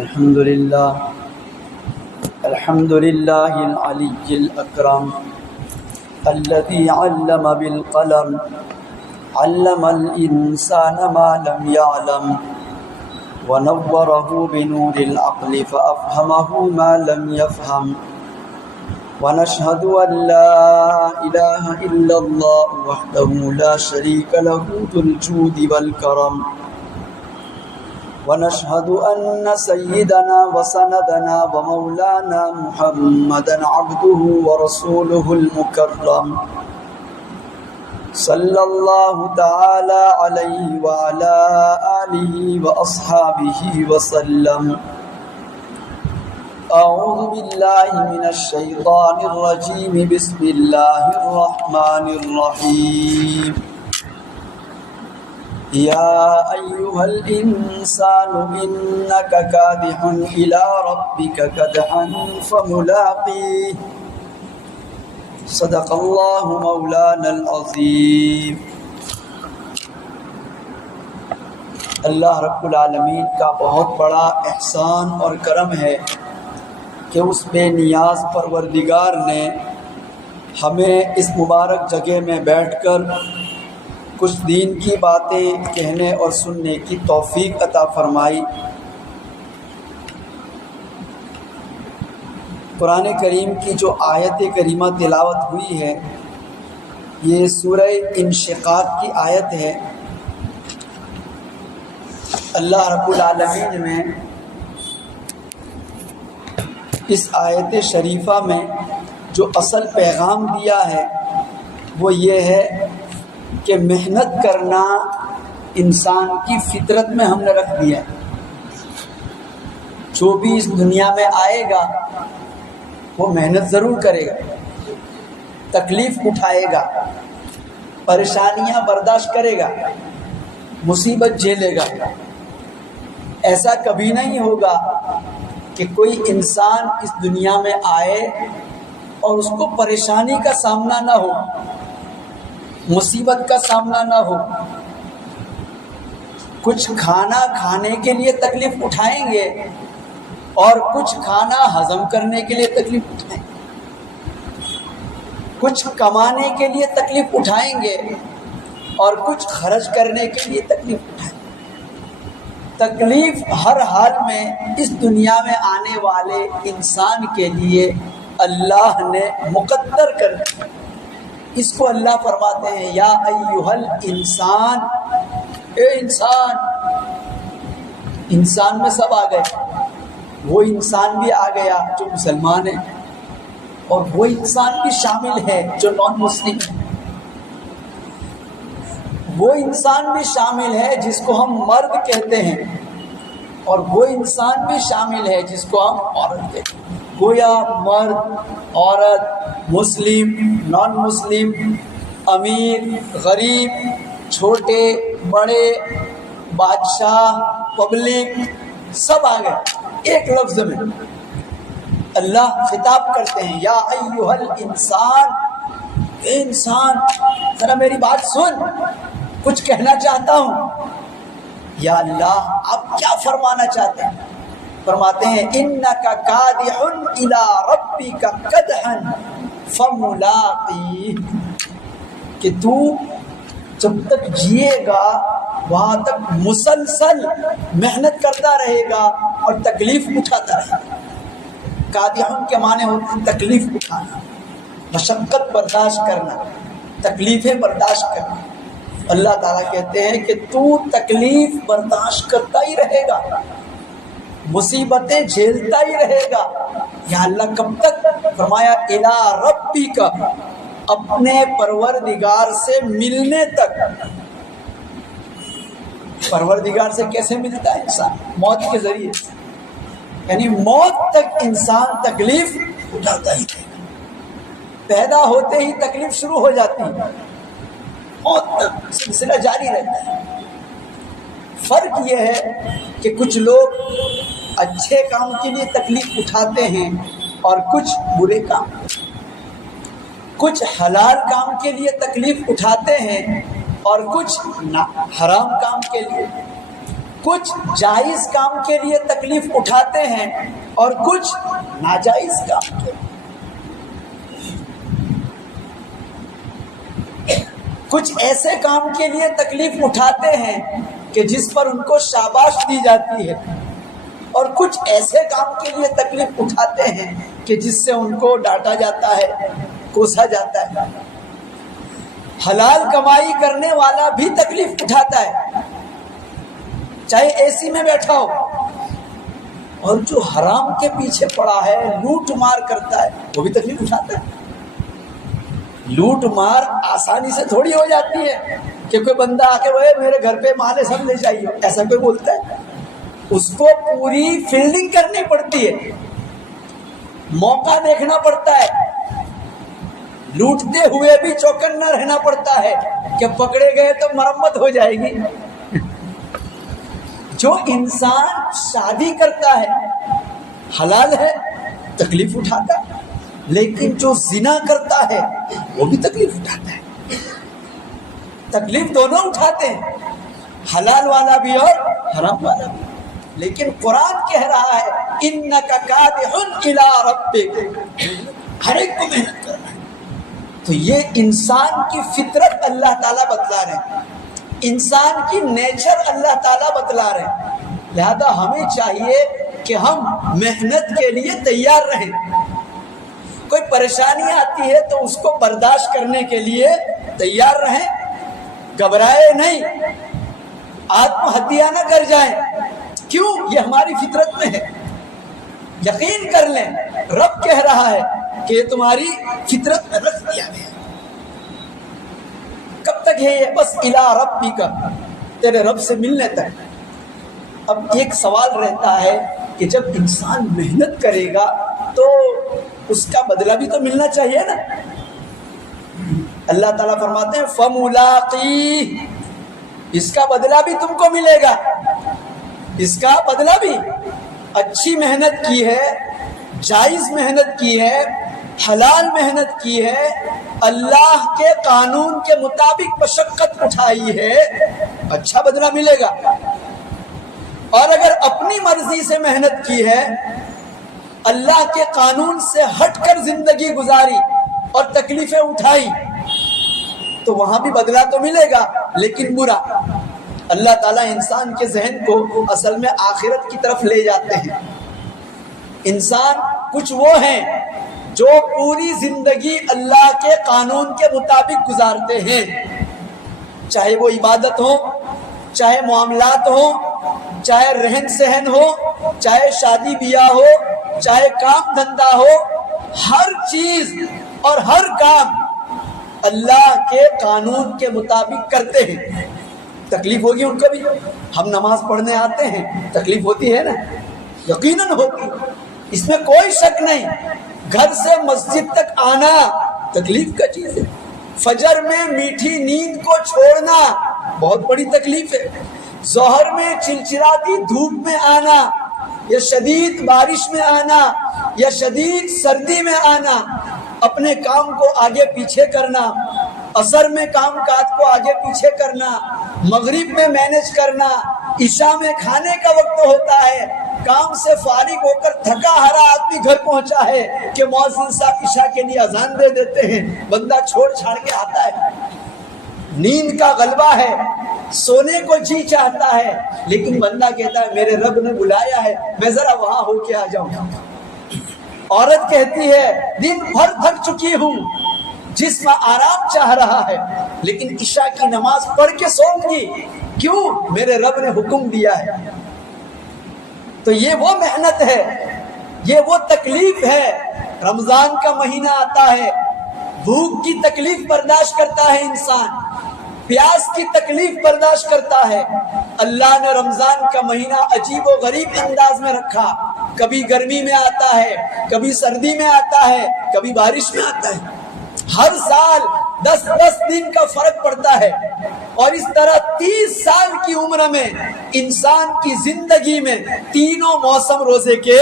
الحمد لله العلي الأكرم الذي علم بالقلم علم الإنسان ما لم يعلم ونوره بنور العقل فأفهمه ما لم يفهم ونشهد أن لا إله إلا الله وحده لا شريك له ذو الجود والكرم ونشهد أن سيدنا وسندنا ومولانا محمدا عبده ورسوله المكرم صلى الله تعالى عليه وعلى آله وأصحابه وسلم. أعوذ بالله من الشيطان الرجيم. بسم الله الرحمن الرحيم. يا أيها الإنسان إنك كادح إلى ربك كدحا فملاقيه. صدق الله مولانا العظيم. اللہ رب العالمین کا بہت بڑا احسان اور کرم ہے کہ اس بے نیاز پروردگار نے ہمیں اس مبارک جگہ میں بیٹھ کر کچھ دین کی باتیں کہنے اور سننے کی توفیق عطا فرمائی. قرآن کریم کی جو آیت کریمہ تلاوت ہوئی ہے یہ سورہ انشقاق کی آیت ہے. اللہ رب العالمین نے اس آیت شریفہ میں جو اصل پیغام دیا ہے وہ یہ ہے کہ محنت کرنا انسان کی فطرت میں ہم نے رکھ دیا ہے. جو بھی اس دنیا میں آئے گا وہ محنت ضرور کرے گا، تکلیف اٹھائے گا، پریشانیاں برداشت کرے گا، مصیبت جھیلے گا. ایسا کبھی نہیں ہوگا کہ کوئی انسان اس دنیا میں آئے اور اس کو پریشانی کا سامنا نہ ہو، مصیبت کا سامنا نہ ہو. کچھ کھانا کھانے کے لیے تکلیف اٹھائیں گے اور کچھ کھانا ہضم کرنے کے لیے تکلیف اٹھائیں گے، کچھ کمانے کے لیے تکلیف اٹھائیں گے اور کچھ خرچ کرنے کے لیے تکلیف اٹھائیں گے. تکلیف ہر حال میں اس دنیا میں آنے والے انسان کے لیے اللہ نے مقدر کر دیا. اس کو اللہ فرماتے ہیں یا ایھا الانسان، اے انسان. انسان میں سب آ گئے، وہ انسان بھی آ گیا جو مسلمان ہے اور وہ انسان بھی شامل ہے جو نان مسلم ہے. وہ انسان بھی شامل ہے جس کو ہم مرد کہتے ہیں اور وہ انسان بھی شامل ہے جس کو ہم عورت کہتے ہیں. گویا مرد، عورت، مسلم، نان مسلم، امیر، غریب، چھوٹے بڑے، بادشاہ، پبلک، سب آ گئے ایک لفظ میں. اللہ خطاب کرتے ہیں یا ایھا الانسان، اے انسان ذرا میری بات سن، کچھ کہنا چاہتا ہوں. یا اللہ آپ کیا فرمانا چاہتے ہیں؟ فرماتے ہیں انک کادح الی ربک کدحا فملاقیہ، کہ تو جب تک جیے گا وہاں تک مسلسل محنت کرتا رہے گا اور تکلیف اٹھاتا رہے گا. قادحن کے معنی ہوتے ہیں تکلیف اٹھانا، مشقت برداشت کرنا، تکلیفیں برداشت کرنا. اللہ تعالیٰ کہتے ہیں کہ تو تکلیف برداشت کرتا ہی رہے گا، مصیبتیں جھیلتا ہی رہے گا. یا اللہ کب تک؟ فرمایا الی ربک، اپنے پروردگار سے ملنے تک. پروردگار سے کیسے ملتا ہے انسان؟ موت کے ذریعے، یعنی موت تک انسان تکلیف اٹھاتا ہی رہے گا. پیدا ہوتے ہی تکلیف شروع ہو جاتی ہے، موت تک سلسلہ جاری رہتا ہے. فرق یہ ہے کہ کچھ لوگ اچھے کام کے لیے تکلیف اٹھاتے ہیں اور کچھ برے کام، کچھ حلال کام کے لیے تکلیف اٹھاتے ہیں اور کچھ حرام کام کے لیے. کچھ جائز کام کے لیے تکلیف اٹھاتے ہیں اور کچھ ناجائز کام کے لیے. کچھ ایسے کام کے لیے تکلیف اٹھاتے ہیں کہ جس پر ان کو شاباش دی جاتی ہے، اور کچھ ایسے کام کے لیے تکلیف اٹھاتے ہیں کہ جس سے ان کو ڈانٹا جاتا ہے، کوسا جاتا ہے. حلال کمائی کرنے والا بھی تکلیف اٹھاتا ہے، چاہے اے سی میں بیٹھا ہو. اور جو حرام کے پیچھے پڑا ہے، لوٹ مار کرتا ہے، وہ بھی تکلیف اٹھاتا ہے. لوٹ مار آسانی سے تھوڑی ہو جاتی ہے کہ کوئی بندہ آ کے وہ میرے گھر پہ مال ہے سب لے جائیے، ایسا کوئی بولتا ہے. اس کو پوری فیلڈنگ کرنی پڑتی ہے، موقع دیکھنا پڑتا ہے، لوٹتے ہوئے بھی چوکنا رہنا پڑتا ہے کہ پکڑے گئے تو مرمت ہو جائے گی. جو انسان شادی کرتا ہے حلال ہے، تکلیف اٹھاتا ہے، لیکن جو زنا کرتا ہے وہ بھی تکلیف اٹھاتا ہے. تکلیف دونوں اٹھاتے ہیں، حلال والا بھی اور حرام والا بھی. لیکن قرآن کہہ رہا ہے اِنَّكَ كَادِحٌ إِلَىٰ رَبِّكَ، ہر ایک کو محنت کرنا ہے. تو یہ انسان کی فطرت اللہ تعالیٰ بتلا رہے ہیں، انسان کی نیچر اللہ تعالیٰ بتلا رہے ہیں. لہذا ہمیں چاہیے کہ ہم محنت کے لیے تیار رہیں. کوئی پریشانی آتی ہے تو اس کو برداشت کرنے کے لیے تیار رہیں، گھبرائے نہیں، آتم ہتیا نہ کر جائیں. کیوں؟ یہ ہماری فطرت میں ہے. یقین کر لیں رب کہہ رہا ہے کہ یہ تمہاری فطرت میں رکھ دیا گیا. کب تک ہے یہ؟ بس الی ربک، تیرے رب سے ملنے تک. اب ایک سوال رہتا ہے کہ جب انسان محنت کرے گا تو اس کا بدلہ بھی تو ملنا چاہیے نا. اللہ تعالیٰ فرماتے ہیں فَمُلَاقِيهِ، اس کا بدلہ بھی تم کو ملے گا. اس کا بدلہ بھی. اچھی محنت کی ہے، جائز محنت کی ہے، حلال محنت کی ہے، اللہ کے قانون کے مطابق مشقت اٹھائی ہے، اچھا بدلہ ملے گا. اور اگر اپنی مرضی سے محنت کی ہے، اللہ کے قانون سے ہٹ کر زندگی گزاری اور تکلیفیں اٹھائی، تو وہاں بھی بدلہ تو ملے گا لیکن برا. اللہ تعالیٰ انسان کے ذہن کو اصل میں آخرت کی طرف لے جاتے ہیں. انسان کچھ وہ ہیں جو پوری زندگی اللہ کے قانون کے مطابق گزارتے ہیں، چاہے وہ عبادت ہو، چاہے معاملات ہو، چاہے رہن سہن ہو، چاہے شادی بیاہ ہو، چاہے کام دھندا ہو. ہر چیز اور ہر کام اللہ کے قانون کے مطابق کرتے ہیں. تکلیف ہوگی ان کو بھی. ہم نماز پڑھنے آتے ہیں، تکلیف ہوتی ہے نا، یقیناً ہوتی، اس میں کوئی شک نہیں. گھر سے مسجد تک آنا تکلیف کا چیز ہے. فجر میں میٹھی نیند کو چھوڑنا بہت بڑی تکلیف ہے. ظہر میں چلچلاتی دھوپ میں آنا، یا شدید بارش میں آنا، یا شدید سردی میں آنا، اپنے کام کو آگے پیچھے کرنا، عصر میں کام کاج کو آگے پیچھے کرنا، مغرب میں مینج کرنا، عشاء میں کھانے کا وقت ہوتا ہے، کام سے فارغ ہو کر تھکا ہرا آدمی گھر پہنچا ہے کہ مؤذن صاحب عشاء کے لیے اذان دے دیتے ہیں، بندہ چھوڑ چھاڑ کے آتا ہے. نیند کا غلبہ ہے، سونے کو جی چاہتا ہے، لیکن بندہ کہتا ہے میرے رب نے بلایا ہے، میں ذرا وہاں ہو کے آ جاؤں. عورت کہتی ہے دن بھر تھک چکی ہوں، جسم آرام چاہ رہا ہے، لیکن عشاء کی نماز پڑھ کے سوؤں گی. کیوں؟ میرے رب نے حکم دیا ہے. تو یہ وہ محنت ہے، یہ وہ تکلیف ہے. رمضان کا مہینہ آتا ہے، بھوک کی تکلیف برداشت کرتا ہے انسان، پیاس کی تکلیف برداشت کرتا ہے. اللہ نے رمضان کا مہینہ عجیب و غریب انداز میں رکھا. کبھی گرمی میں آتا ہے، کبھی سردی میں آتا ہے، کبھی بارش میں آتا ہے. ہر سال 10 دن کا فرق پڑتا ہے، اور اس طرح 30 سال کی عمر میں انسان کی زندگی میں تینوں موسم روزے کے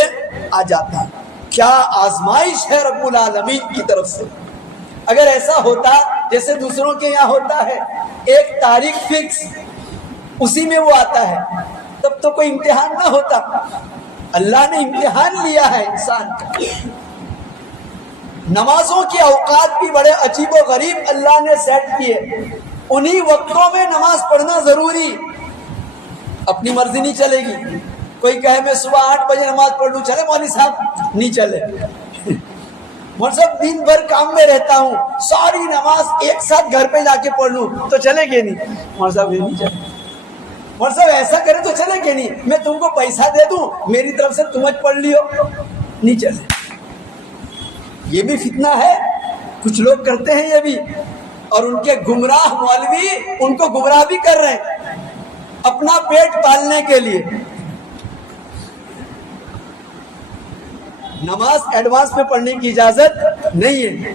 آ جاتا ہے. کیا آزمائش ہے رب العالمین کی طرف سے. اگر ایسا ہوتا جیسے دوسروں کے یہاں ہوتا ہے، ایک تاریخ فکس، اسی میں وہ آتا ہے، تو تب تو کوئی امتحان نہ ہوتا. اللہ نے امتحان لیا ہے انسان کا. نمازوں کے اوقات بھی بڑے عجیب و غریب اللہ نے سیٹ کیے. انہی وقتوں میں نماز پڑھنا ضروری. اپنی مرضی نہیں چلے گی. کوئی کہے میں صبح 8 بجے نماز پڑھ لوں, چلے مولوی صاحب؟ نہیں چلے. مولوی صاحب دن بھر کام میں رہتا ہوں, ساری نماز ایک ساتھ گھر پہ جا کے پڑھ لوں تو چلے گی نہیں. مولوی صاحب یہ نہیں چلے. مولوی صاحب ایسا کرے تو چلے گی نہیں, میں تم کو پیسہ دے دوں میری طرف سے تم پڑھ لیو, نہیں چلے. یہ بھی فتنہ ہے, کچھ لوگ کرتے ہیں یہ بھی, اور ان کے گمراہ مولوی ان کو گمراہ بھی کر رہے ہیں اپنا پیٹ پالنے کے لیے. نماز ایڈوانس میں پڑھنے کی اجازت نہیں ہے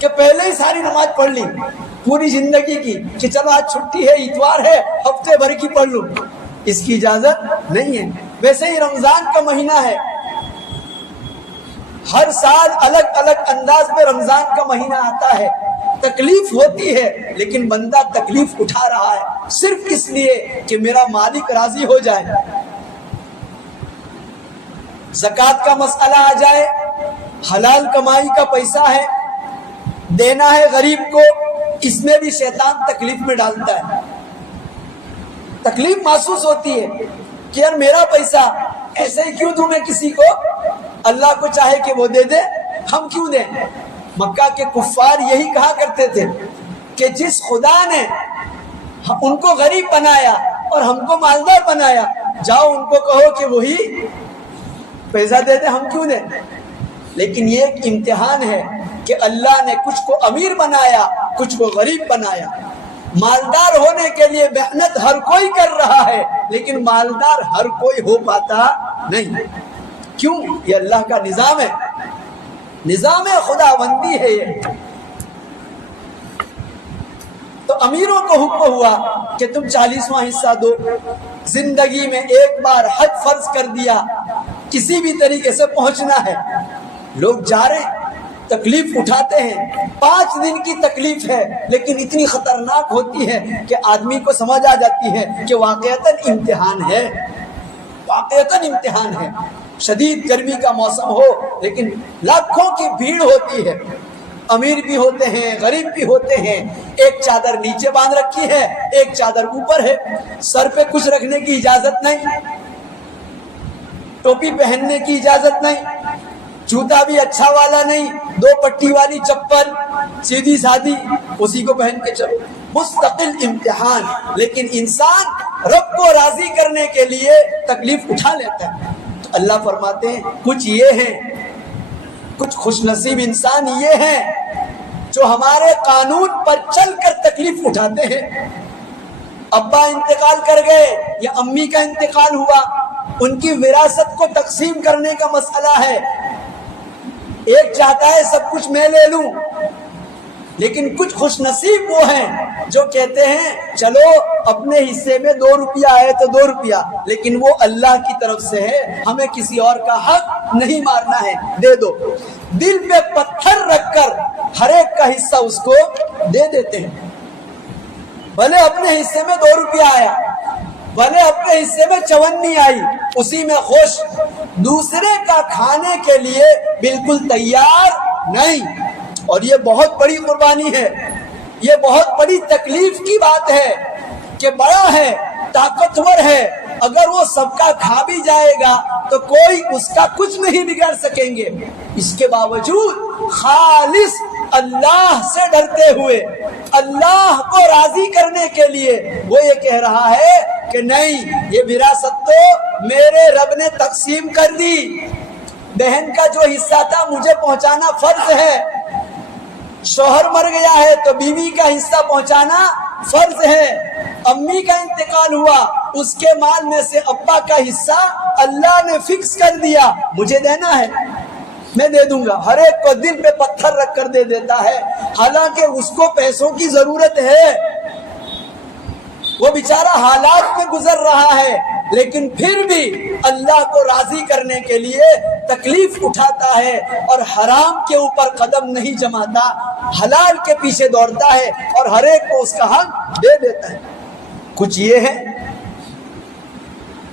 کہ پہلے ہی ساری نماز پڑھ لی پوری زندگی کی, کہ چلو آج چھٹی ہے, اتوار ہے, ہفتے بھر کی پڑھ لوں. اس کی اجازت نہیں ہے. ویسے ہی رمضان کا مہینہ ہے, ہر سال الگ الگ انداز میں رمضان کا مہینہ آتا ہے. تکلیف ہوتی ہے لیکن بندہ تکلیف اٹھا رہا ہے صرف اس لیے کہ میرا مالک راضی ہو جائے. زکوٰۃ کا مسئلہ آ جائے, حلال کمائی کا پیسہ ہے, دینا ہے غریب کو, اس میں بھی شیطان تکلیف میں ڈالتا ہے. تکلیف محسوس ہوتی ہے کہ یار میرا پیسہ ایسے ہی کیوں دوں میں کسی کو, اللہ کو چاہے کہ وہ دے دے, ہم کیوں دیں. مکہ کے کفار یہی کہا کرتے تھے کہ جس خدا نے ان کو غریب بنایا اور ہم کو مالدار بنایا, جاؤ ان کو کہو کہ وہی پیسہ دے دے, ہم کیوں دیں. لیکن یہ ایک امتحان ہے کہ اللہ نے کچھ کو امیر بنایا, کچھ کو غریب بنایا. مالدار ہونے کے لیے محنت ہر کوئی کر رہا ہے لیکن مالدار ہر کوئی ہو پاتا نہیں. کیوں؟ یہ اللہ کا نظام ہے, نظام خدا بندی ہے یہ. تو امیروں کو حکم ہوا کہ تم 40واں حصہ دو. زندگی میں ایک بار حج فرض کر دیا, کسی بھی طریقے سے پہنچنا ہے. لوگ جا رہے ہیں, تکلیف اٹھاتے ہیں, 5 دن کی تکلیف ہے لیکن اتنی خطرناک ہوتی ہے کہ آدمی کو سمجھ آ جاتی ہے کہ واقعتاً امتحان ہے, واقعتاً امتحان ہے. شدید گرمی کا موسم ہو لیکن لاکھوں کی بھیڑ ہوتی ہے, امیر بھی ہوتے ہیں, غریب بھی ہوتے ہیں. ایک چادر نیچے باندھ رکھی ہے, ایک چادر اوپر ہے, سر پہ کچھ رکھنے کی اجازت نہیں, ٹوپی پہننے کی اجازت نہیں, جوتا بھی اچھا والا نہیں, 2 پٹی والی چپل سیدھی سادی اسی کو پہن کے چلو. مستقل امتحان. لیکن انسان رب کو راضی کرنے کے لیے تکلیف اٹھا لیتا ہے. تو اللہ فرماتے ہیں کچھ یہ ہیں, کچھ خوش نصیب انسان یہ ہیں جو ہمارے قانون پر چل کر تکلیف اٹھاتے ہیں. ابا انتقال کر گئے یا امی کا انتقال ہوا, ان کی وراثت کو تقسیم کرنے کا مسئلہ ہے. ایک چاہتا ہے سب کچھ میں لے لوں, لیکن کچھ خوش نصیب وہ ہیں جو کہتے ہیں چلو اپنے حصے میں 2 روپیہ آئے تو 2 روپیہ, لیکن وہ اللہ کی طرف سے ہے, ہمیں کسی اور کا حق نہیں مارنا ہے, دے دو. دل پہ پتھر رکھ کر ہر ایک کا حصہ اس کو دے دیتے ہیں. بھلے اپنے حصے میں 2 روپیہ آیا, بھلے اپنے حصے میں 54 آئی, اسی میں خوش, دوسرے کا کھانے کے لیے بالکل تیار نہیں. اور یہ بہت بڑی قربانی ہے, یہ بہت بڑی تکلیف کی بات ہے کہ بڑا ہے, طاقتور ہے, اگر وہ سب کا کھا بھی جائے گا تو کوئی اس کا کچھ نہیں بگاڑ سکیں گے. اس کے باوجود خالص اللہ سے ڈرتے ہوئے, اللہ کو راضی کرنے کے لیے وہ یہ کہہ رہا ہے کہ نہیں, یہ وراثت تو میرے رب نے تقسیم کر دی. بہن کا جو حصہ تھا مجھے پہنچانا فرض ہے, شوہر مر گیا ہے تو بیوی کا حصہ پہنچانا فرض ہے. امی کا انتقال ہوا, اس کے مال میں سے ابا کا حصہ اللہ نے فکس کر دیا, مجھے دینا ہے, میں دے دوں گا. ہر ایک کو دل پہ پتھر رکھ کر دے دیتا ہے, حالانکہ اس کو پیسوں کی ضرورت ہے, وہ بیچارہ حالات میں گزر رہا ہے, لیکن پھر بھی اللہ کو راضی کرنے کے لیے تکلیف اٹھاتا ہے اور حرام کے اوپر قدم نہیں جماتا, حلال کے پیچھے دوڑتا ہے اور ہر ایک کو اس کا حق دے دیتا ہے. کچھ یہ ہے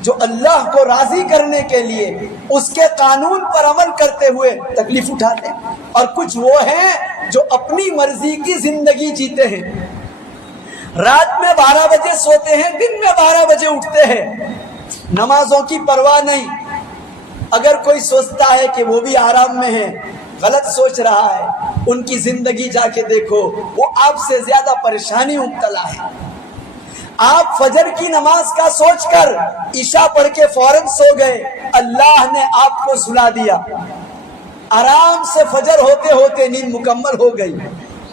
جو اللہ کو راضی کرنے کے لیے اس کے قانون پر عمل کرتے ہوئے تکلیف اٹھاتے ہیں، اور کچھ وہ ہیں جو اپنی مرضی کی زندگی جیتے ہیں، رات میں 12 بجے سوتے ہیں، دن میں 12 بجے اٹھتے ہیں، نمازوں کی پرواہ نہیں۔ اگر کوئی سوچتا ہے کہ وہ بھی آرام میں ہے، غلط سوچ رہا ہے۔ ان کی زندگی جا کے دیکھو، وہ آپ سے زیادہ پریشانی مبتلا ہے۔ آپ فجر کی نماز کا سوچ کر عشاء پڑھ کے فوراً سو گئے، اللہ نے آپ کو سلا دیا، آرام سے فجر ہوتے ہوتے نیند مکمل ہو گئی۔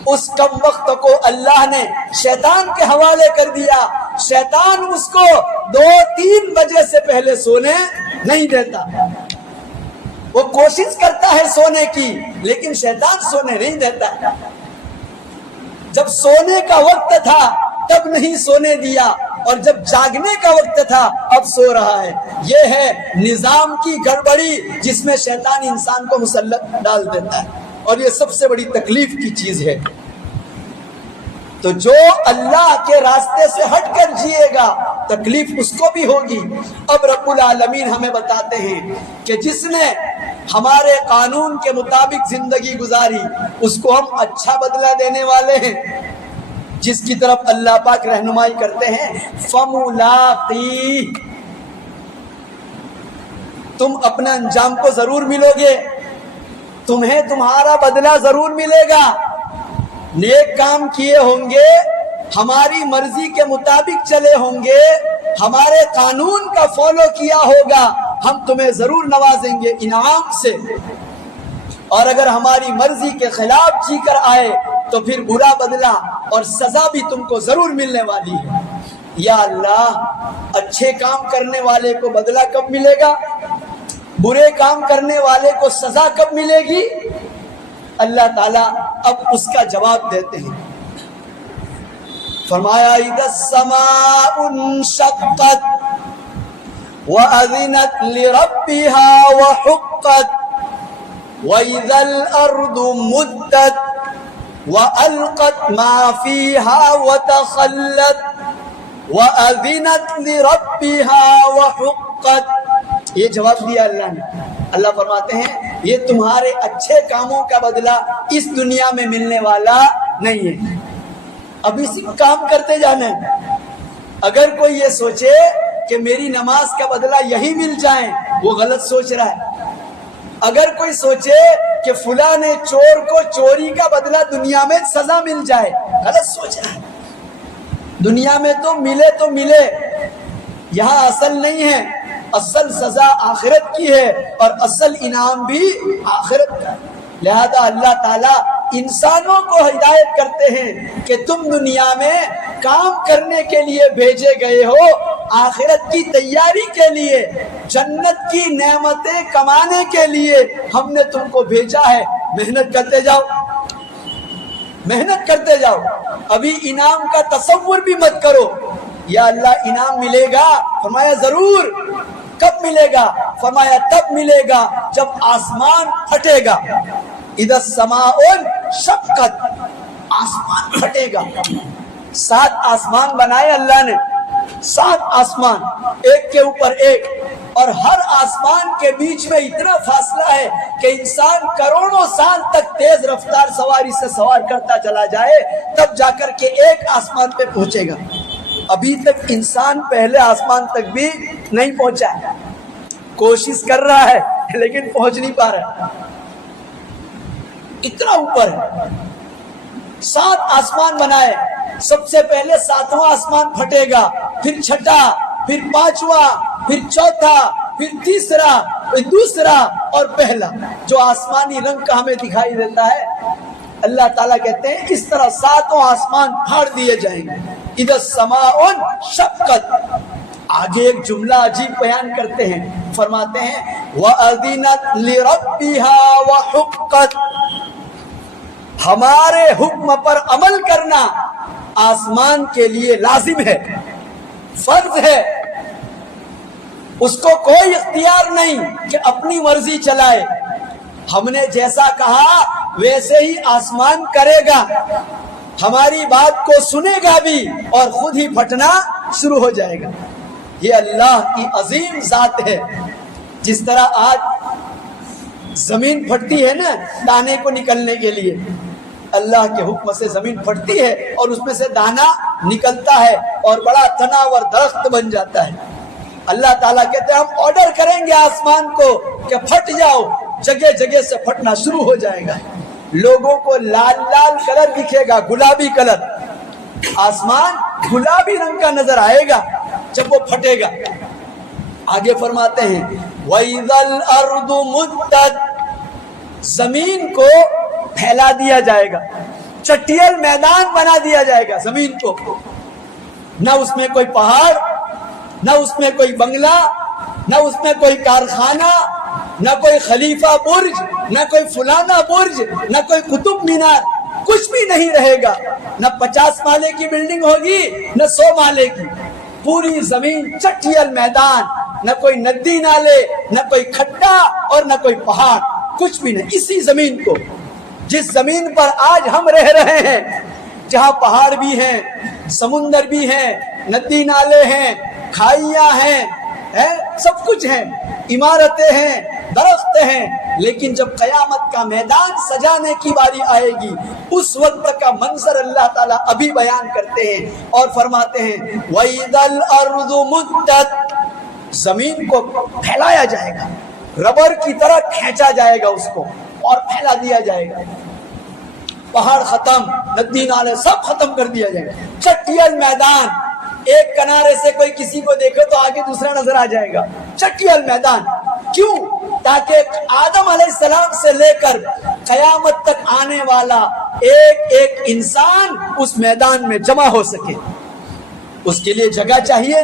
اس کم وقت کو اللہ نے شیطان کے حوالے کر دیا، شیطان اس کو 2-3 بجے سے پہلے سونے نہیں دیتا۔ وہ کوشش کرتا ہے سونے کی، لیکن شیطان سونے نہیں دیتا۔ جب سونے کا وقت تھا تب نہیں سونے دیا، اور جب جاگنے کا وقت تھا اب سو رہا ہے۔ یہ ہے نظام کی گڑبڑی جس میں شیطان انسان کو مسلط ڈال دیتا ہے، اور یہ سب سے بڑی تکلیف کی چیز ہے۔ تو جو اللہ کے راستے سے ہٹ کر جیے گا تکلیف اس کو بھی ہوگی۔ اب رب العالمین ہمیں بتاتے ہیں کہ جس نے ہمارے قانون کے مطابق زندگی گزاری اس کو ہم اچھا بدلہ دینے والے ہیں، جس کی طرف اللہ پاک رہنمائی کرتے ہیں، فَمُلَاقِيهِ، تم اپنے انجام کو ضرور ملو گے، تمہیں تمہارا بدلہ ضرور ملے گا۔ نیک کام کیے ہوں گے، ہماری مرضی کے مطابق چلے ہوں گے، ہمارے قانون کا فالو کیا ہوگا، ہم تمہیں ضرور نوازیں گے انعام سے۔ اور اگر ہماری مرضی کے خلاف جی کر آئے تو پھر برا بدلہ اور سزا بھی تم کو ضرور ملنے والی ہے۔ یا اللہ، اچھے کام کرنے والے کو بدلہ کب ملے گا؟ برے کام کرنے والے کو سزا کب ملے گی؟ اللہ تعالیٰ اب اس کا جواب دیتے ہیں۔ فرمایا اذا السماء انشقت وَأَذِنَتْ لِرَبِّهَا وَحُقَّتْ وَإِذَا الْأَرْضُ مُدَّتْ وَأَلْقَتْ مَا فِيهَا وَتَخَلَّتْ وَأَذِنَتْ لِرَبِّهَا وَحُقَّتْ، یہ جواب دیا اللہ نے۔ اللہ فرماتے ہیں یہ تمہارے اچھے کاموں کا بدلہ اس دنیا میں ملنے والا نہیں ہے، ابھی صرف کام کرتے جانا ہے۔ اگر کوئی یہ سوچے کہ میری نماز کا بدلہ یہی مل جائے، وہ غلط سوچ رہا ہے۔ اگر کوئی سوچے کہ فلاں نے چور کو چوری کا بدلہ دنیا میں سزا مل جائے، غلط سوچ رہا ہے۔ دنیا میں تو ملے، یہاں اصل نہیں ہے، اصل سزا آخرت کی ہے، اور اصل انعام بھی آخرت کا ہے۔ لہذا اللہ تعالیٰ انسانوں کو ہدایت کرتے ہیں کہ تم دنیا میں کام کرنے کے لیے بھیجے گئے ہو، آخرت کی تیاری کے لیے، جنت کی نعمتیں کمانے کے لیے ہم نے تم کو بھیجا ہے۔ محنت کرتے جاؤ، محنت کرتے جاؤ، ابھی انعام کا تصور بھی مت کرو۔ یا اللہ انعام ملے گا؟ فرمایا ضرور۔ کب ملے گا؟ فرمایا تب ملے گا جب آسمان پھٹے گا۔ اذا السماء انشقت، آسمان پھٹے گا۔ 7 آسمان بنائے اللہ نے، 7 آسمان ایک کے اوپر ایک، اور ہر آسمان کے بیچ میں اتنا فاصلہ ہے کہ انسان کروڑوں سال تک تیز رفتار سواری سے سوار کرتا چلا جائے تب جا کر کے ایک آسمان پہ پہنچے گا۔ ابھی تک انسان پہلے آسمان تک بھی نہیں پہنچا ہے، کوشش کر رہا ہے لیکن پہنچ نہیں پا رہا، اتنا اوپر ہے۔ 7 آسمان بنائے، سب سے پہلے 7واں آسمان پھٹے گا، پھر چھٹا، پھر 5واں، پھر چوتھا، پھر تیسرا، پھر دوسرا، اور پہلا جو آسمانی رنگ کا ہمیں دکھائی دیتا ہے۔ اللہ تعالیٰ کہتے ہیں اس طرح 7 آسمان پھاڑ دیے جائیں گے۔ اذا السماء انشقت، آگے ایک جملہ عجیب بیان کرتے ہیں، فرماتے ہیں وَأَذِنَتْ لِرَبِّهَا وَحُقَّتْ، ہمارے حکم پر عمل کرنا آسمان کے لیے لازم ہے، فرض ہے۔ اس کو کوئی اختیار نہیں کہ اپنی مرضی چلائے، ہم نے جیسا کہا ویسے ہی آسمان کرے گا، ہماری بات کو سنے گا بھی اور خود ہی پھٹنا شروع ہو جائے گا۔ یہ اللہ کی عظیم ذات ہے. جس طرح آج زمین پھٹتی ہے نا دانے کو نکلنے کے لیے، اللہ کے حکم سے زمین پھٹتی ہے اور اس میں سے دانا نکلتا ہے اور بڑا تناور درخت بن جاتا ہے. اللہ تعالیٰ کہتے ہیں ہم آرڈر کریں گے آسمان کو کہ پھٹ جاؤ، جگہ جگہ سے پھٹنا شروع ہو جائے گا. لوگوں کو لال لال کلر دکھے گا، گلابی کلر، آسمان گلابی رنگ کا نظر آئے گا جب وہ پھٹے گا. آگے فرماتے ہیں وَإِذَا الْأَرْضُ مُدَّتْ، زمین کو پھیلا دیا جائے گا، چٹیل میدان بنا دیا جائے گا زمین کو. نہ اس میں کوئی پہاڑ، نہ اس میں کوئی بنگلہ، نہ اس میں کوئی کارخانہ، نہ کوئی خلیفہ برج، نہ کوئی فلانا برج، نہ کوئی قطب مینار، کچھ بھی نہیں رہے گا. نہ 50 مالے کی بلڈنگ ہوگی، نہ 100 مالے کی. پوری زمین چٹیل میدان، نہ کوئی ندی نالے، نہ کوئی کھڈا اور نہ کوئی پہاڑ، کچھ بھی نہیں. اسی زمین کو، جس زمین پر آج ہم رہ رہے ہیں، جہاں پہاڑ بھی ہیں، سمندر بھی ہیں، ندی نالے ہیں، کھائیاں ہیں، سب کچھ ہیں، عمارتیں ہیں، درخت ہیں، لیکن جب قیامت کا میدان سجانے کی باری آئے گی اس وقت کا منظر اللہ تعالیٰ ابھی بیان کرتے ہیں اور فرماتے ہیں وَإِذَا الْأَرْضُ مُدَّتْ، زمین کو پھیلایا جائے گا، ربر کی طرح کھینچا جائے گا اس کو اور پھیلا دیا جائے گا. پہاڑ ختم، ندی نالے سب ختم کر دیا جائے گا. چٹیل میدان، ایک کنارے سے کوئی کسی کو دیکھو تو آگے دوسرا نظر آ جائے گا. چٹیل میدان کیوں؟ تاکہ آدم علیہ السلام سے لے کر قیامت تک آنے والا ایک ایک انسان اس میدان میں جمع ہو سکے. اس کے لیے جگہ چاہیے،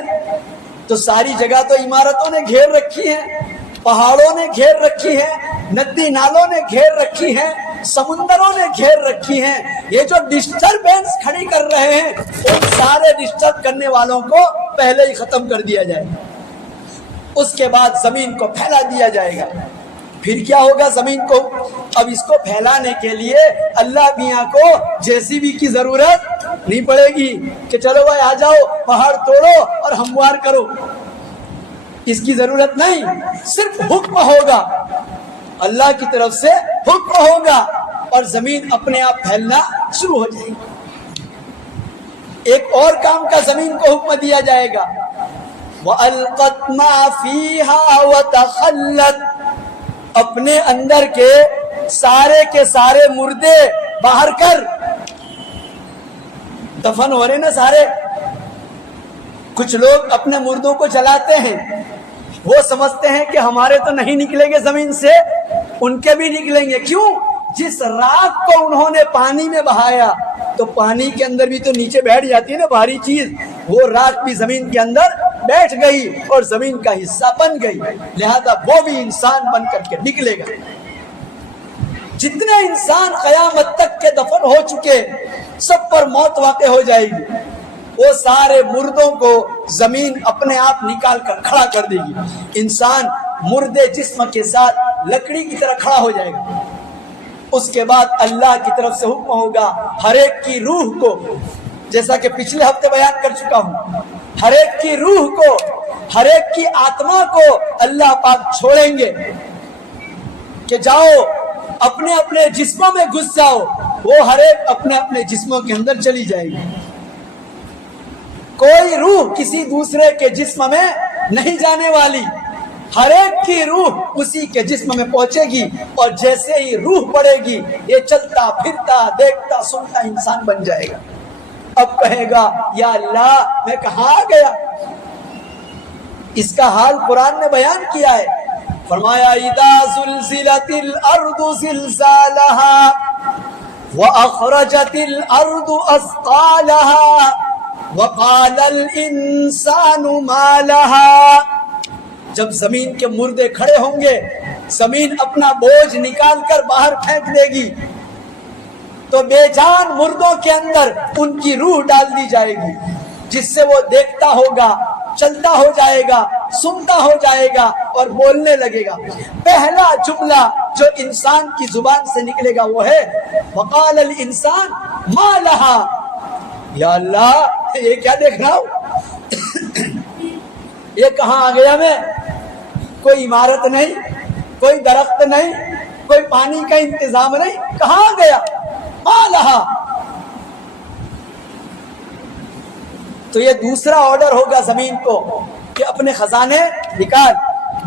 تو ساری جگہ تو عمارتوں نے گھیر رکھی ہے، پہاڑوں نے گھیر رکھی ہے، ندی نالوں نے گھیر رکھی ہے، سمندروں نے گھیر رکھی ہیں. یہ جو ڈسٹربینس کھڑی کر رہے ہیں ان سارے ڈسٹرب کرنے والوں کو پہلے ہی ختم کر دیا جائے. اس کے بعد زمین کو پھیلا دیا جائے گا. پھر کیا ہوگا زمین کو؟ اب اس کو پھیلانے کے لیے اللہ میاں کو JCB کی ضرورت نہیں پڑے گی کہ چلو بھائی آ جاؤ پہاڑ توڑو اور ہموار کرو. اس کی ضرورت نہیں، صرف حکم ہوگا، اللہ کی طرف سے حکم ہوگا اور زمین اپنے آپ پھیلنا شروع ہو جائے گی. ایک اور کام کا زمین کو حکم دیا جائے گا وَأَلْقَتْ مَا فِيهَا وَتَخَلَّتْ، اپنے اندر کے سارے مردے باہر کر. دفن ہو رہے نا سارے. کچھ لوگ اپنے مردوں کو جلاتے ہیں، وہ سمجھتے ہیں کہ ہمارے تو نہیں نکلیں گے زمین سے، ان کے بھی نکلیں گے. کیوں؟ جس راکھ کو انہوں نے پانی میں بہایا تو پانی کے اندر بھی تو نیچے بیٹھ جاتی ہے نا بھاری چیز، وہ راکھ بھی زمین کے اندر بیٹھ گئی اور زمین کا حصہ بن گئی، لہذا وہ بھی انسان بن کر کے نکلے گا. جتنے انسان قیامت تک کے دفن ہو چکے سب پر موت واقع ہو جائے گی. وہ سارے مردوں کو زمین اپنے آپ نکال کر کھڑا کر دے گی. انسان مردے جسم کے ساتھ لکڑی کی طرح کھڑا ہو جائے گا. اس کے بعد اللہ کی طرف سے حکم ہوگا ہر ایک کی روح کو، جیسا کہ پچھلے ہفتے بیان کر چکا ہوں، ہر ایک کی روح کو، ہر ایک کی آتما کو اللہ پاک چھوڑیں گے کہ جاؤ اپنے اپنے جسموں میں گھس جاؤ. وہ ہر ایک اپنے اپنے جسموں کے اندر چلی جائے گی. کوئی روح کسی دوسرے کے جسم میں نہیں جانے والی، ہر ایک کی روح اسی کے جسم میں پہنچے گی اور جیسے ہی روح پڑے گی یہ چلتا پھرتا دیکھتا سنتا انسان بن جائے گا. اب کہے گا یا اللہ میں کہاں آ گیا. اس کا حال قرآن نے بیان کیا ہے. فرمایا اذا زلزلت الارض زلزالها واخرجت الارض اثقالها وقال الانسان ما لها. جب زمین کے مردے کھڑے ہوں گے، زمین اپنا بوجھ نکال کر باہر پھینک دے گی تو بے جان مردوں کے اندر ان کی روح ڈال دی جائے گی، جس سے وہ دیکھتا ہوگا، چلتا ہو جائے گا، سنتا ہو جائے گا اور بولنے لگے گا. پہلا جملہ جو انسان کی زبان سے نکلے گا وہ ہے وقال الانسان ما لها. یا اللہ یہ کیا دیکھ رہا ہوں؟ یہ کہاں آ گیا میں؟ کوئی عمارت نہیں، کوئی درخت نہیں، کوئی پانی کا انتظام نہیں، کہاں آ گیا؟ مالہا۔ تو یہ دوسرا آرڈر ہوگا زمین کو کہ اپنے خزانے نکال۔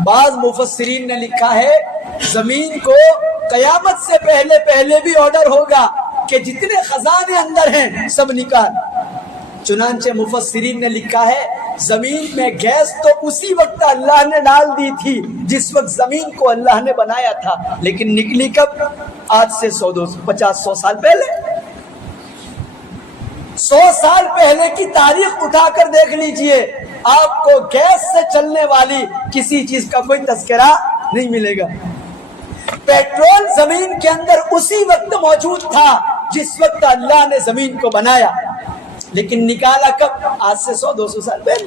بعض مفسرین نے لکھا ہے زمین کو قیامت سے پہلے پہلے بھی آرڈر ہوگا کہ جتنے خزانے اندر ہیں سب نکال۔ چنانچہ مفسرین نے لکھا ہے زمین میں گیس تو اسی وقت اللہ نے ڈال دی تھی جس وقت زمین کو اللہ نے بنایا تھا، لیکن نکلی کب؟ آج سے 100 سال پہلے۔ 100 سال پہلے کی تاریخ اٹھا کر دیکھ لیجئے، آپ کو گیس سے چلنے والی کسی چیز کا کوئی تذکرہ نہیں ملے گا۔ پیٹرول زمین کے اندر اسی وقت موجود تھا جس وقت اللہ نے زمین کو بنایا، لیکن نکالا کب؟ آج سے 100-200 سال پہلے۔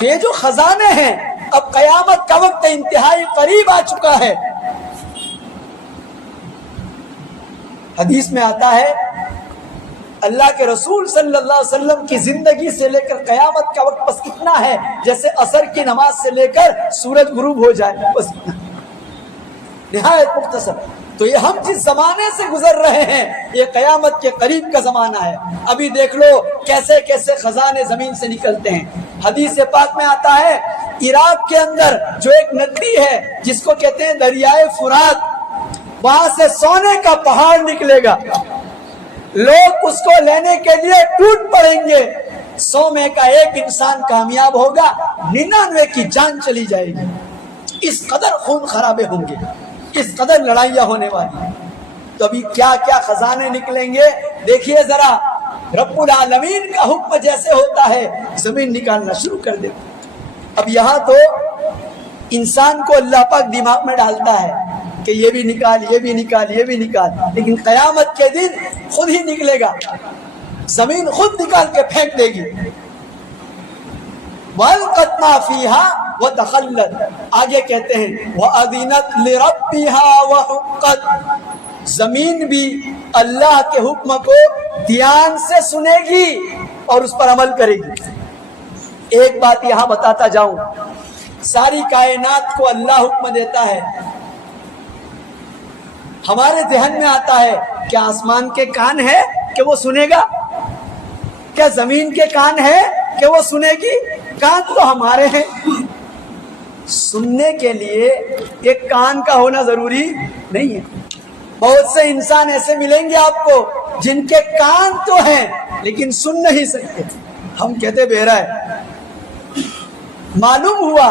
یہ جو خزانے ہیں، اب قیامت کا وقت انتہائی قریب آ چکا ہے۔ حدیث میں آتا ہے اللہ کے رسول صلی اللہ علیہ وسلم کی زندگی سے لے کر قیامت کا وقت بس اتنا ہے جیسے عصر کی نماز سے لے کر سورج غروب ہو جائے، بس اتنا، نہایت مختصر۔ تو یہ ہم جس زمانے سے گزر رہے ہیں یہ قیامت کے قریب کا زمانہ ہے۔ ابھی دیکھ لو کیسے کیسے خزانے زمین سے نکلتے ہیں۔ حدیث پاک میں آتا ہے عراق کے اندر جو ایک ندی ہے جس کو کہتے ہیں دریائے فرات، وہاں سے سونے کا پہاڑ نکلے گا، لوگ اس کو لینے کے لیے ٹوٹ پڑیں گے۔ 100 میں کا ایک انسان کامیاب ہوگا، 99 کی جان چلی جائے گی۔ اس قدر خون خرابے ہوں گے، اس قدر لڑائیاں ہونے والی۔ تو ابھی کیا کیا خزانے نکلیں گے دیکھیے ذرا۔ رب العالمین کا حکم جیسے ہوتا ہے زمین نکالنا شروع کر دیتا۔ اب یہاں تو انسان کو اللہ پاک دماغ میں ڈالتا ہے کہ یہ بھی نکال، یہ بھی نکال، یہ بھی نکال، لیکن قیامت کے دن خود ہی نکلے گا، زمین خود نکال کے پھینک دے گی۔ وَأَلْقَتْ مَا فِيهَا وَتَخَلَّتْ، آگے کہتے ہیں وَأَذِنَتْ لِرَبِّهَا وَحُقَّتْ، زمین بھی اللہ کے حکم کو دھیان سے سنے گی اور اس پر عمل کرے گی۔ ایک بات یہاں بتاتا جاؤں، ساری کائنات کو اللہ حکم دیتا ہے، ہمارے ذہن میں آتا ہے کیا آسمان کے کان ہے کہ وہ سنے گا؟ کیا زمین کے کان ہے کہ وہ سنے گی؟ کان تو ہمارے ہیں، سننے کے لیے ایک کان کا ہونا ضروری نہیں ہے۔ بہت سے انسان ایسے ملیں گے آپ کو جن کے کان تو ہیں لیکن سن نہیں سکتے، ہم کہتے بہرا ہے۔ معلوم ہوا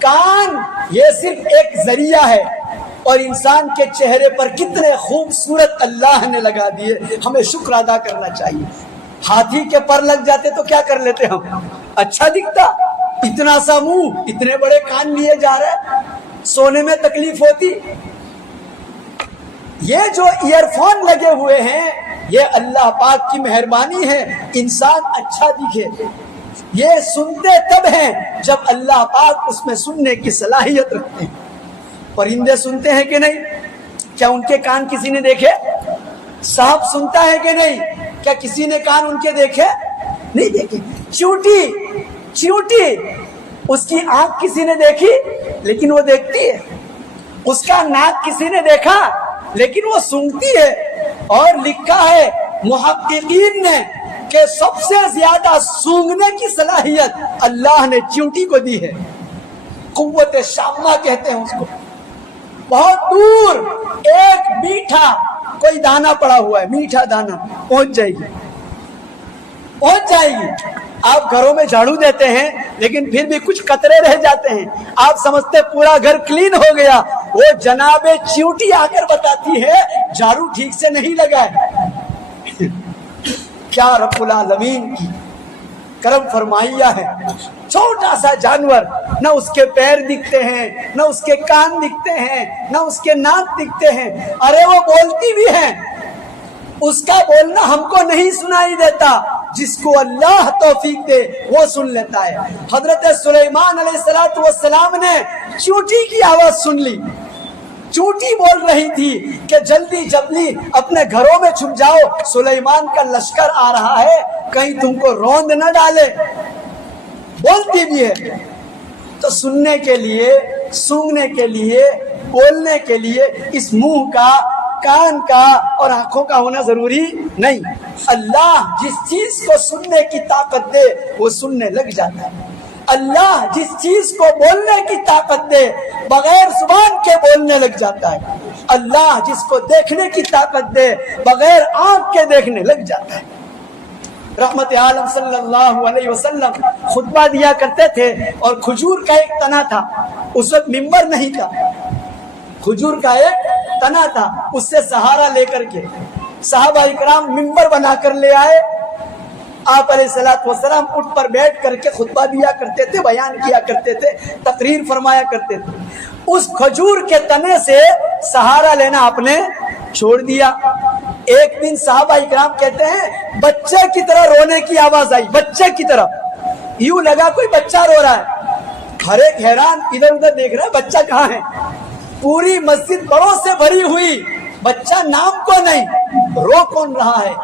کان یہ صرف ایک ذریعہ ہے، اور انسان کے چہرے پر کتنے خوبصورت اللہ نے لگا دیے، ہمیں شکر ادا کرنا چاہیے۔ ہاتھی کے پر لگ جاتے تو کیا کر لیتے ہم؟ اچھا دکھتا، اتنا سا منہ، اتنے بڑے کان لیے جا رہے، سونے میں تکلیف ہوتی۔ یہ جو ایئر فون لگے ہوئے ہیں یہ اللہ پاک کی مہربانی ہے، انسان اچھا دکھے۔ یہ سنتے تب ہیں جب اللہ پاک اس میں سننے کی صلاحیت رکھتے ہیں۔ پرندے سنتے ہیں کہ نہیں؟ کیا ان کے کان کسی نے دیکھے؟ سانپ سنتا ہے کہ نہیں؟ کیا کسی نے کان ان کے دیکھے؟ نہیں دیکھے۔ چیونٹی اس کی آنکھ کسی نے دیکھی لیکن وہ دیکھتی ہے، اس کا ناک کسی نے دیکھا لیکن وہ سونگتی ہے۔ اور لکھا ہے محققین نے کہ سب سے زیادہ سونگنے کی صلاحیت اللہ نے چیونٹی کو دی ہے، قوت شامہ کہتے ہیں اس کو۔ بہت دور ایک میٹھا کوئی دانا پڑا ہوا ہے، میٹھا دانا، پہنچ جائے گی۔ آپ گھروں میں جھاڑو دیتے ہیں لیکن پھر بھی کچھ قطرے رہ جاتے ہیں، آپ سمجھتے پورا گھر کلین ہو گیا، وہ جناب چیونٹی آ کر بتاتی ہے جھاڑو ٹھیک سے نہیں لگا ہے۔ کیا رب العالمین کی کرم فرمائیہ ہے۔ چھوٹا سا جانور، نہ اس کے پیر دکھتے ہیں، نہ اس کے کان دکھتے ہیں، نہ اس کے ناک دکھتے ہیں، ارے وہ بولتی بھی ہیں، اس کا بولنا ہم کو نہیں سنائی دیتا، جس کو اللہ توفیق دے وہ سن لیتا ہے۔ حضرت سلیمان علیہ السلام نے چیونٹی کی آواز سن لی، چوٹی بول رہی تھی کہ جلدی جلدی اپنے گھروں میں چھپ جاؤ، سلیمان کا لشکر آ رہا ہے، کہیں تم کو روند نہ ڈالے، بولتی بھی ہے۔ تو سننے کے لیے، سونگنے کے لیے، بولنے کے لیے اس منہ کا، کان کا اور آنکھوں کا ہونا ضروری نہیں۔ اللہ جس چیز کو سننے کی طاقت دے وہ سننے لگ جاتا ہے، اللہ جس چیز کو بولنے کی طاقت دے بغیر زبان کے بولنے لگ جاتا ہے، اللہ جس کو دیکھنے کی طاقت دے بغیر آنکھ کے دیکھنے لگ جاتا ہے۔ رحمت عالم صلی اللہ علیہ وسلم خطبہ دیا کرتے تھے اور کھجور کا ایک تنا تھا، اس وقت ممبر نہیں تھا، کھجور کا ایک تنا تھا، اس سے سہارا لے کر کے صحابہ اکرام ممبر بنا کر لے آئے، آپ علیہ الصلوۃ والسلام اٹھ پر بیٹھ کر کے خطبہ دیا کرتے تھے، بیان کیا کرتے تھے، تقریر فرمایا کرتے تھے۔ اس کھجور کے تنے سے سہارا لینا آپ نے چھوڑ دیا۔ ایک دن صحابہ اکرام کہتے ہیں بچے کی طرح رونے کی آواز آئی، بچے کی طرح، یوں لگا کوئی بچہ رو رہا ہے، ہر ایک حیران ادھر ادھر دیکھ رہا ہے بچہ کہاں ہے، پوری مسجد بڑوں سے بھری ہوئی، بچہ نام کو نہیں، رو کون رہا ہے؟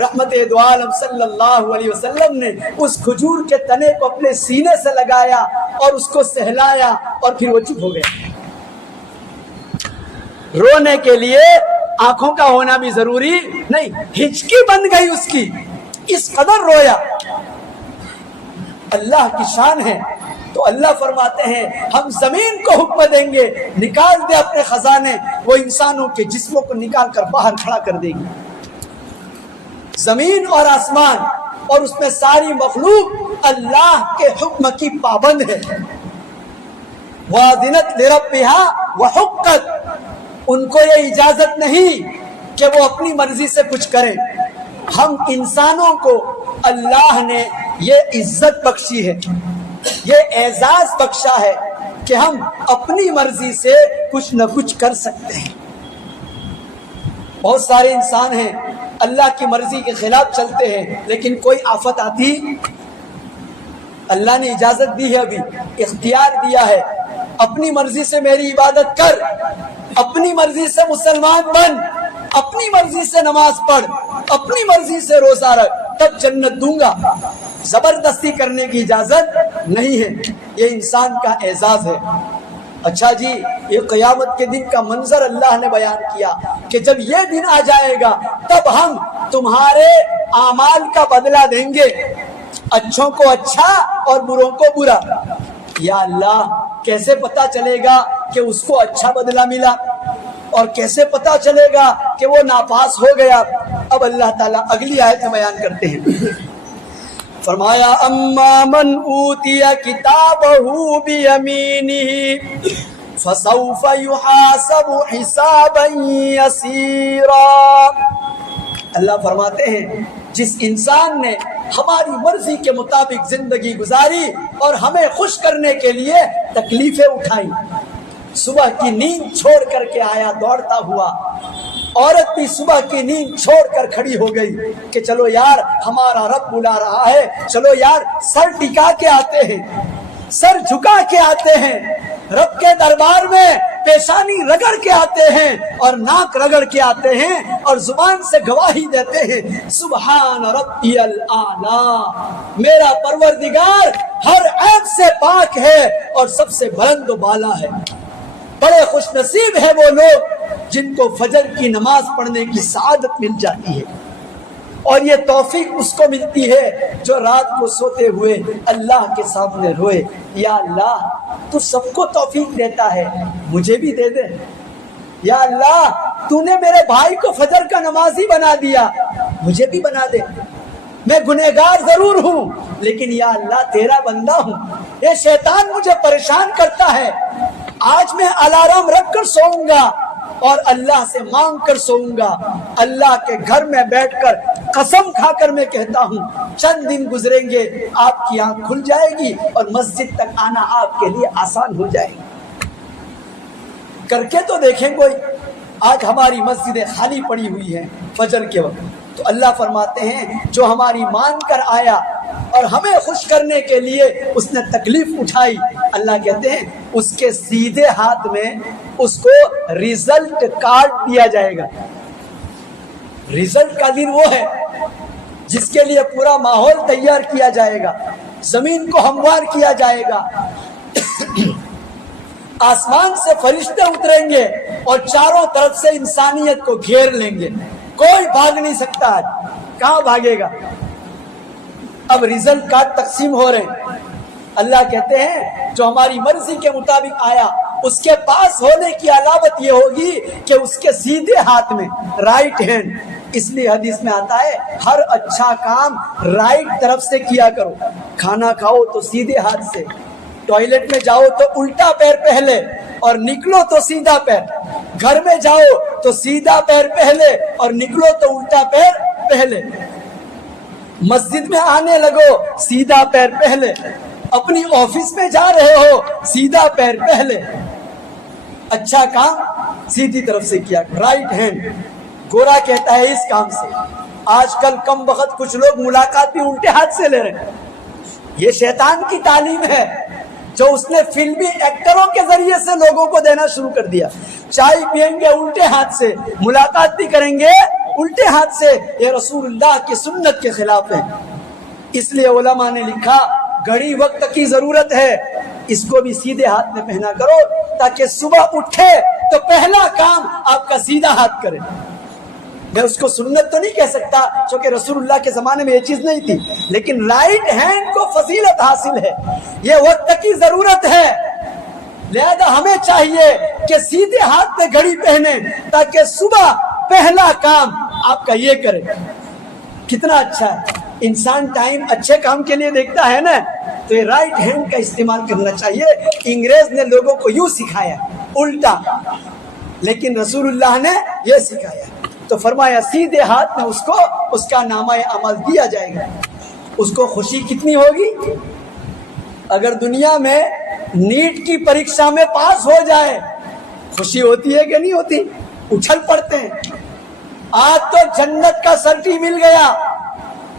رحمت دو عالم صلی اللہ علیہ وسلم نے اس کھجور کے تنے کو اپنے سینے سے لگایا اور اس کو سہلایا اور پھر وہ چپ ہو گیا۔ رونے کے لیے آنکھوں کا ہونا بھی ضروری نہیں، ہچکی بن گئی اس کی، اس قدر رویا۔ اللہ کی شان ہے تو اللہ فرماتے ہیں ہم زمین کو حکم دیں گے نکال دے اپنے خزانے، وہ انسانوں کے جسموں کو نکال کر باہر کھڑا کر دے گی۔ زمین اور آسمان اور اس میں ساری مخلوق اللہ کے حکم کی پابند ہے۔ وَأَذِنَتْ لِرَبِّهَا وَحُقَّتْ، ان کو یہ اجازت نہیں کہ وہ اپنی مرضی سے کچھ کریں۔ ہم انسانوں کو اللہ نے یہ عزت بخشی ہے، یہ اعزاز بخشا ہے کہ ہم اپنی مرضی سے کچھ نہ کچھ کر سکتے ہیں۔ بہت سارے انسان ہیں اللہ کی مرضی کے خلاف چلتے ہیں، لیکن کوئی آفت آتی، اللہ نے اجازت دی ہے، ابھی اختیار دیا ہے، اپنی مرضی سے میری عبادت کر، اپنی مرضی سے مسلمان بن، اپنی مرضی سے نماز پڑھ، اپنی مرضی سے روزہ رکھ، تب جنت دوں گا۔ زبردستی کرنے کی اجازت نہیں ہے، یہ انسان کا اعزاز ہے۔ اچھا جی، یہ قیامت کے دن کا منظر اللہ نے بیان کیا کہ جب یہ دن آ جائے گا تب ہم تمہارے اعمال کا بدلہ دیں گے، اچھوں کو اچھا اور بروں کو برا۔ یا اللہ، کیسے پتا چلے گا کہ اس کو اچھا بدلہ ملا اور کیسے پتا چلے گا کہ وہ ناپاس ہو گیا؟ اب اللہ تعالیٰ اگلی آیت میں بیان کرتے ہیں، فرمایا اما من اوتی کتابہ بیمینہ فسوف یحاسب حسابا یسیرا۔ اللہ فرماتے ہیں جس انسان نے ہماری مرضی کے مطابق زندگی گزاری اور ہمیں خوش کرنے کے لیے تکلیفیں اٹھائیں، صبح کی نیند چھوڑ کر کے آیا دوڑتا ہوا، عورت بھی صبح کی نیند چھوڑ کر کھڑی ہو گئی کہ چلو یار ہمارا رب بلا رہا ہے، چلو یار سر ٹکا کے آتے ہیں، سر جھکا کے آتے ہیں، رب کے دربار میں پیشانی رگڑ کے آتے ہیں اور ناک رگڑ کے آتے ہیں اور زبان سے گواہی دیتے ہیں سبحان ربی الاعلی، میرا پروردگار ہر عیب سے پاک ہے اور سب سے بلند و بالا ہے۔ بڑے خوش نصیب ہے وہ لوگ جن کو فجر کی نماز پڑھنے کی سعادت مل جاتی ہے، اور یہ توفیق اس کو ملتی ہے جو رات کو سوتے ہوئے اللہ کے سامنے روئے، یا اللہ تو سب کو توفیق دیتا ہے، مجھے بھی دے دے، یا اللہ تو نے میرے بھائی کو فجر کا نمازی بنا دیا، مجھے بھی بنا دے، میں گنہگار ضرور ہوں لیکن یا اللہ تیرا بندہ ہوں، یہ شیطان مجھے پریشان کرتا ہے، آج میں الارم رکھ کر سوؤں گا اور اللہ سے مانگ کر سوؤں گا۔ اللہ کے گھر میں بیٹھ کر قسم کھا کر میں کہتا ہوں چند دن گزریں گے آپ کی آنکھ کھل جائے گی اور مسجد تک آنا آپ کے لیے آسان ہو جائے گی۔ کر کے تو دیکھیں کوئی، آج ہماری مسجدیں خالی پڑی ہوئی ہیں فجر کے وقت، تو اللہ فرماتے ہیں جو ہماری مان کر آیا اور ہمیں خوش کرنے کے لیے اس نے تکلیف اٹھائی، اللہ کہتے ہیں اس کے سیدھے ہاتھ میں اس کو ریزلٹ کارڈ دیا جائے گا. ریزلٹ کا دن وہ ہے جس کے لیے پورا ماحول تیار کیا جائے گا, زمین کو ہموار کیا جائے گا, آسمان سے فرشتے اتریں گے اور چاروں طرف سے انسانیت کو گھیر لیں گے. کوئی بھاگ نہیں سکتا. آج کہاں بھاگے گا؟ اب ریزلٹ کارڈ تقسیم ہو رہے ہیں. اللہ کہتے ہیں جو ہماری مرضی کے مطابق آیا اس کے پاس ہونے کی علامت یہ ہوگی کہ اس کے سیدھے ہاتھ میں, رائٹ ہینڈ. اس لیے حدیث میں آتا ہے ہر اچھا کام رائٹ طرف سے کیا کرو. کھانا کھاؤ تو سیدھے ہاتھ سے, ٹوائلٹ میں جاؤ تو الٹا پیر پہلے اور نکلو تو سیدھا پیر, گھر میں جاؤ تو سیدھا پیر پہلے اور نکلو تو الٹا پیر پہلے, مسجد میں آنے لگو سیدھا پیر پہلے, اپنی آفس میں جا رہے ہو سیدھا پیر پہلے. اچھا کام سیدھی طرف سے کیا, رائٹ ہینڈ. گورا کہتا ہے اس کام سے. آج کل کم وقت کچھ لوگ ملاقات بھی الٹے ہاتھ سے لے رہے ہیں. یہ شیطان کی تعلیم ہے جو اس نے فلمی ایکٹروں کے ذریعے سے لوگوں کو دینا شروع کر دیا. چائے پئیں گے الٹے ہاتھ سے, ملاقات بھی کریں گے الٹے ہاتھ سے. یہ رسول اللہ کی سنت کے خلاف ہے. اس لیے علماء نے لکھا گھڑی وقت کی ضرورت ہے, اس کو بھی سیدھے ہاتھ میں پہنا کرو تاکہ صبح اٹھے تو پہلا کام آپ کا سیدھا ہاتھ کرے. میں اس کو سنت تو نہیں کہہ سکتا چونکہ رسول اللہ کے زمانے میں یہ چیز نہیں تھی, لیکن رائٹ ہینڈ کو فضیلت حاصل ہے, یہ وقت کی ضرورت ہے. لہذا ہمیں چاہیے کہ سیدھے ہاتھ میں گھڑی پہنے تاکہ صبح پہلا کام آپ کا یہ کرے. کتنا اچھا ہے. انسان ٹائم اچھے کام کے لیے دیکھتا ہے نا, تو یہ رائٹ ہینڈ کا استعمال کرنا چاہیے. انگریز نے لوگوں کو یوں سکھایا الٹا, لیکن رسول اللہ نے یہ سکھایا. تو فرمایا سیدھے ہاتھ میں اس کو اس کا نامہ عمل دیا جائے گا. اس کو خوشی کتنی ہوگی اگر دنیا میں نیٹ کی پریکشا میں پاس ہو جائے. خوشی ہوتی ہے کہ نہیں ہوتی؟ اچھل پڑتے ہیں. آج تو جنت کا سرٹی مل گیا,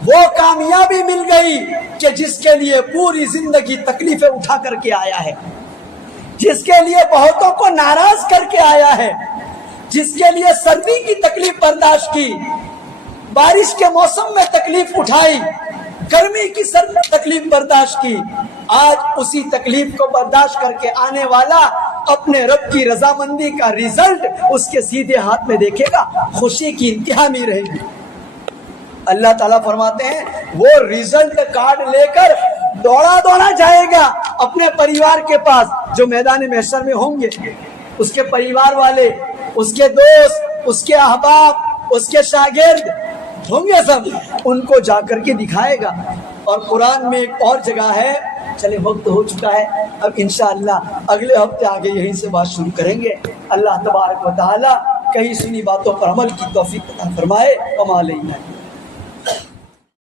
وہ کامیابی مل گئی کہ جس کے لیے پوری زندگی تکلیفیں اٹھا کر کے آیا ہے, جس کے لیے بہتوں کو ناراض کر کے آیا ہے, جس کے لیے سردی کی تکلیف برداشت کی, بارش کے موسم میں تکلیف اٹھائی, گرمی کی سرد تکلیف برداشت کی. آج اسی تکلیف کو برداشت کر کے آنے والا اپنے رب کی رضامندی کا ریزلٹ اس کے سیدھے ہاتھ میں دیکھے گا. خوشی کی انتہا نہیں رہے گی. اللہ تعالیٰ فرماتے ہیں وہ ریزلٹ کارڈ لے کر دوڑا جائے گا اپنے پریوار کے پاس جو میدان محشر میں ہوں گے. اس کے پریوار والے, اس کے دوست, اس کے احباب, اس کے شاگرد ہوں گے سب, ان کو جا کر کے دکھائے گا. اور قرآن میں ایک اور جگہ ہے, چلے وقت ہو چکا ہے, اب انشاءاللہ اگلے ہفتے آگے یہیں سے بات شروع کریں گے. اللہ تبارک و تعالی کہیں سنی باتوں پر عمل کی توفیق عطا فرمائے. وما علینا